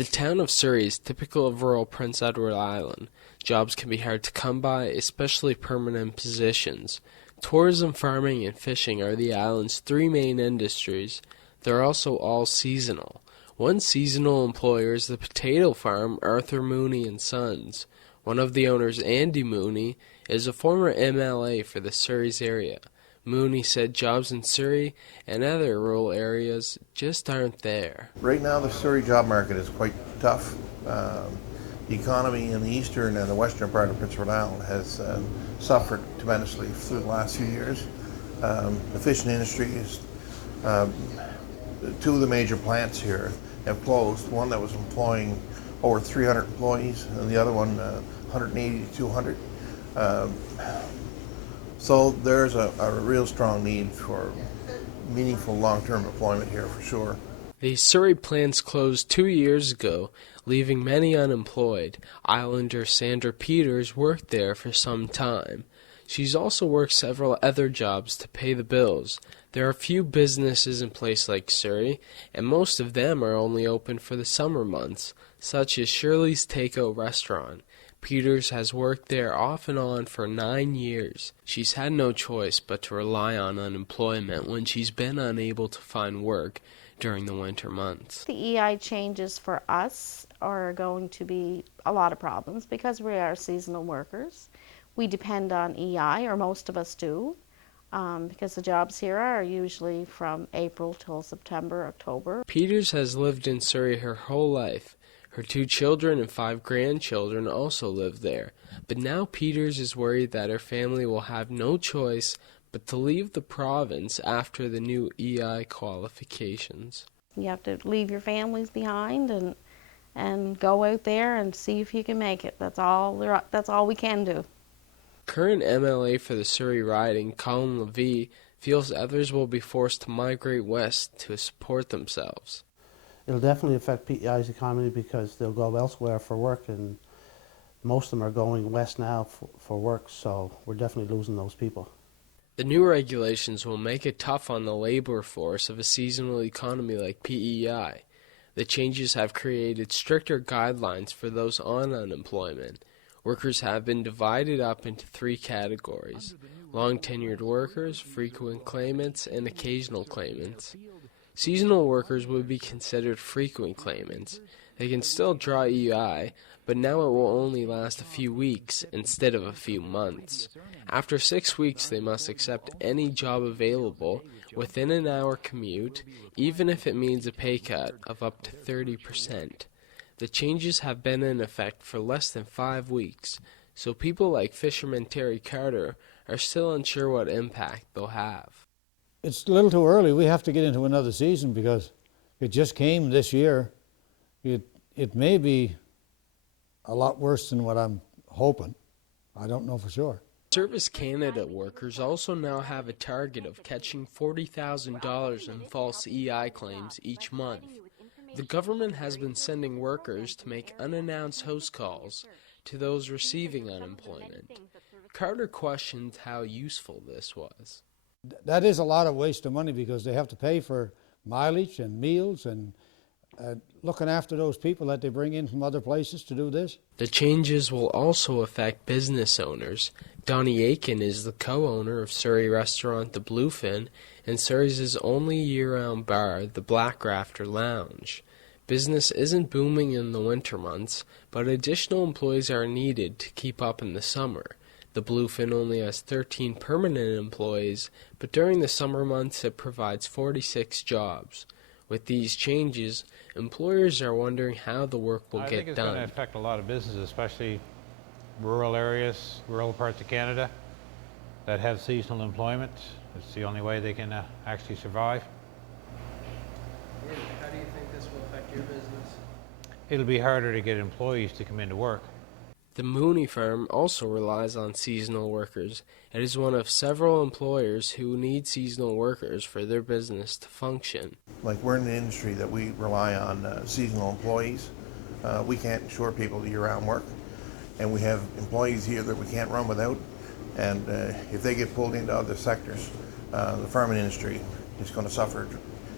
The town of Surrey is typical of rural Prince Edward Island. Jobs can be hard to come by, especially permanent positions. Tourism, farming, and fishing are the island's three main industries. They're also all seasonal. One seasonal employer is the potato farm Arthur Mooney and Sons. One of the owners, Andy Mooney, is a former MLA for the Surrey's area. Mooney said jobs in Surrey and other rural areas just aren't there. Right now the Surrey job market is quite tough. The economy in the eastern and the western part of Prince Edward Island has suffered tremendously through the last few years. The fishing industry is, two of the major plants here have closed. One that was employing over 300 employees and the other one 180 to 200. So there's a real strong need for meaningful long-term employment here for sure. The Surrey plants closed 2 years ago, leaving many unemployed. Islander Sandra Peters worked there for some time. She's also worked several other jobs to pay the bills. There are few businesses in places like Surrey, and most of them are only open for the summer months, such as Shirley's Takeout Restaurant. Peters has worked there off and on for 9 years. She's had no choice but to rely on unemployment when she's been unable to find work during the winter months. The EI changes for us are going to be a lot of problems because we are seasonal workers. We depend on EI, or most of us do, because the jobs here are usually from April till September, October. Peters has lived in Surrey her whole life. Her 2 children and 5 grandchildren also live there, but now Peters is worried that her family will have no choice but to leave the province after the new EI qualifications. You have to leave your families behind and go out there and see if you can make it. That's all we can do. Current MLA for the Surrey riding, Colin Levy, feels others will be forced to migrate west to support themselves. It'll definitely affect PEI's economy because they'll go elsewhere for work, and most of them are going west now for work, so we're definitely losing those people. The new regulations will make it tough on the labor force of a seasonal economy like PEI. The changes have created stricter guidelines for those on unemployment. Workers have been divided up into 3 categories: long-tenured workers, frequent claimants, and occasional claimants. Seasonal workers would be considered frequent claimants. They can still draw EI, but now it will only last a few weeks instead of a few months. After 6 weeks, they must accept any job available within an hour commute, even if it means a pay cut of up to 30%. The changes have been in effect for less than 5 weeks, so people like fisherman Terry Carter are still unsure what impact they'll have. It's a little too early. We have to get into another season because it just came this year. It may be a lot worse than what I'm hoping. I don't know for sure. Service Canada workers also now have a target of catching $40,000 in false EI claims each month. The government has been sending workers to make unannounced house calls to those receiving unemployment. Carter questioned how useful this was. That is a lot of waste of money because they have to pay for mileage and meals and looking after those people that they bring in from other places to do this. The changes will also affect business owners. Donnie Aiken is the co-owner of Surrey restaurant The Bluefin and Surrey's only year-round bar, the Black Rafter Lounge. Business isn't booming in the winter months, but additional employees are needed to keep up in the summer. The Bluefin only has 13 permanent employees, but during the summer months it provides 46 jobs. With these changes, employers are wondering how the work will get done. I think it's going to affect a lot of businesses, especially rural areas, rural parts of Canada that have seasonal employment. It's the only way they can actually survive. How do you think this will affect your business? It'll be harder to get employees to come into work. The Mooney firm also relies on seasonal workers. It is one of several employers who need seasonal workers for their business to function. Like, we're in an industry that we rely on seasonal employees. We can't ensure people year-round work, and we have employees here that we can't run without. And if they get pulled into other sectors, the farming industry is going to suffer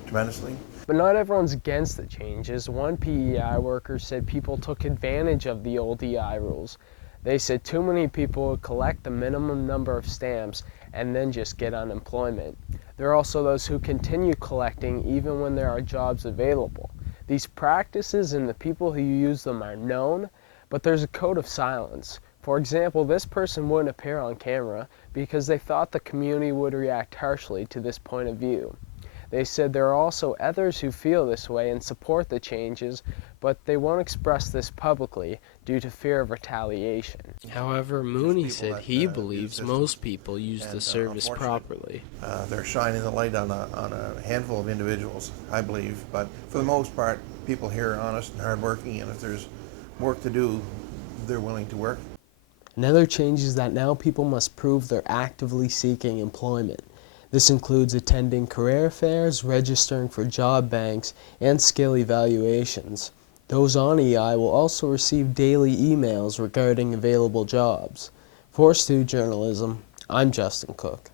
tremendously. But not everyone's against the changes. One PEI worker said people took advantage of the old EI rules. They said too many people would collect the minimum number of stamps and then just get unemployment. There are also those who continue collecting even when there are jobs available. These practices and the people who use them are known, but there's a code of silence. For example, this person wouldn't appear on camera because they thought the community would react harshly to this point of view. They said there are also others who feel this way and support the changes, but they won't express this publicly due to fear of retaliation. However, Mooney said he believes most people use the service properly. They're shining the light on a handful of individuals, I believe, but for the most part, people here are honest and hardworking, and if there's work to do, they're willing to work. Another change is that now people must prove they're actively seeking employment. This includes attending career fairs, registering for job banks, and skill evaluations. Those on EI will also receive daily emails regarding available jobs. For Stu Journalism, I'm Justin Cook.